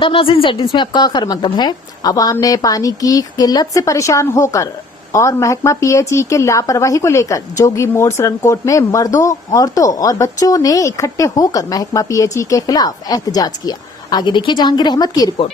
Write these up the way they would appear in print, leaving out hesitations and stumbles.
आदाब नाज़रीन, सेटिंग्स में आपका खैर मकदम है। अवाम ने पानी की किल्लत से परेशान होकर और महकमा पीएचई के लापरवाही को लेकर जोगी मोड़ सरनकोट में मर्दों, औरतों और बच्चों ने इकट्ठे होकर महकमा पीएचई के खिलाफ एहतजाज किया। आगे देखिए जहांगीर अहमद की रिपोर्ट।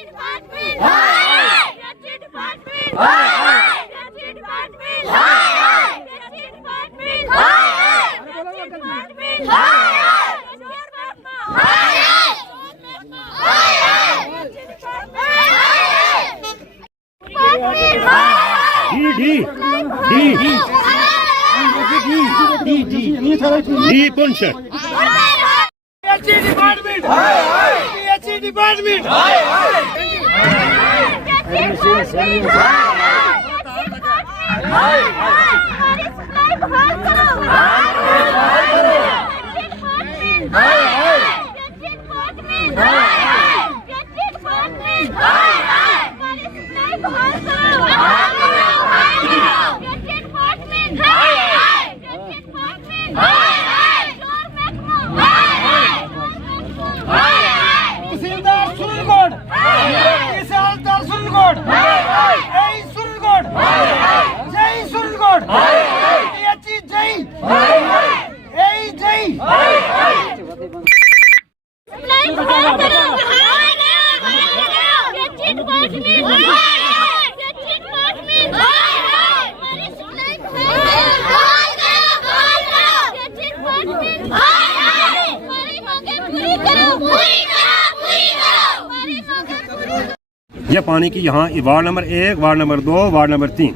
ये पानी की यहाँ ward number 1, ward number 2, ward number 3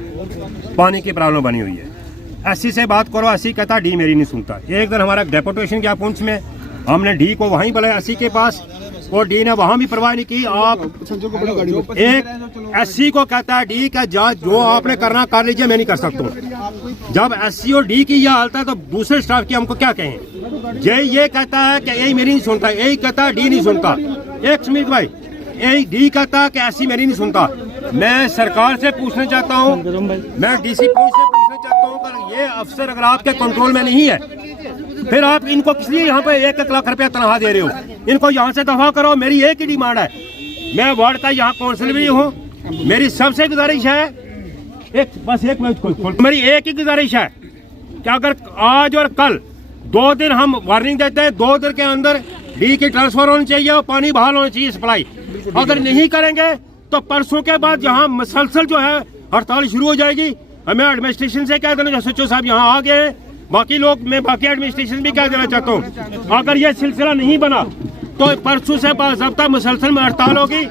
पानी की प्रॉब्लम बनी हुई है। एससी से बात करो, एससी कहता डी मेरी नहीं सुनता। एक दिन हमारा डेपुटेशन गया पुंछ में, हमने डी को वहीं बुलाया एससी के पास और डी ने वहाँ भी परवाह नहीं की। आप एक एससी को कहता है डी का जो आपने करना कर लीजिए, मैं नहीं कर सकता हूँ। जब एससी और डी की यह हालत है तो दूसरे स्टाफ की हमको क्या कहें। जय ये कहता है कि यही मेरी नहीं सुनता, यही कहता है डी नहीं सुनता। एक सुमित भाई, यही डी कहता है कि एससी मेरी नहीं सुनता। मैं सरकार से पूछना चाहता हूँ, मैं डीसी से पूछना चाहता हूँ कि ये अफसर अगर आपके कंट्रोल में नहीं है फिर आप इनको किस लिए यहाँ पे 1-1 लाख रुपया तनख्वाह दे रहे हो। इनको यहाँ से दफा करो। मेरी एक ही डिमांड है, मैं वार्ड का यहाँ काउंसिलर भी हूँ। मेरी सबसे गुजारिश है, मेरी एक ही गुजारिश है कि अगर आज और कल 2 दिन हम वार्निंग देते हैं, 2 दिन के अंदर डी की ट्रांसफर होनी चाहिए और पानी बहाल होनी चाहिए सप्लाई। अगर नहीं करेंगे तो परसों के बाद यहाँ मसलसल जो है हड़ताल शुरू हो जाएगी। हमें एडमिनिस्ट्रेशन से कह देना, सचिव साहब यहाँ आ गए, बाकी लोग, मैं बाकी एडमिनिस्ट्रेशन भी कह देना चाहता हूँ, अगर ये सिलसिला नहीं बना तो परसों से बाज़ाब्ता मुसलसल में हड़ताल होगी।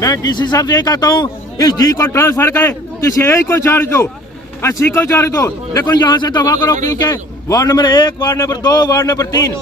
मैं डीसी साहब से ये कहता हूँ, इस डी को ट्रांसफर करे, किसी एक को चार्ज दो, एससी को चार्ज दो, लेकिन यहाँ से दफा करो, क्योंकि ward number 1, ward number 2, ward number 3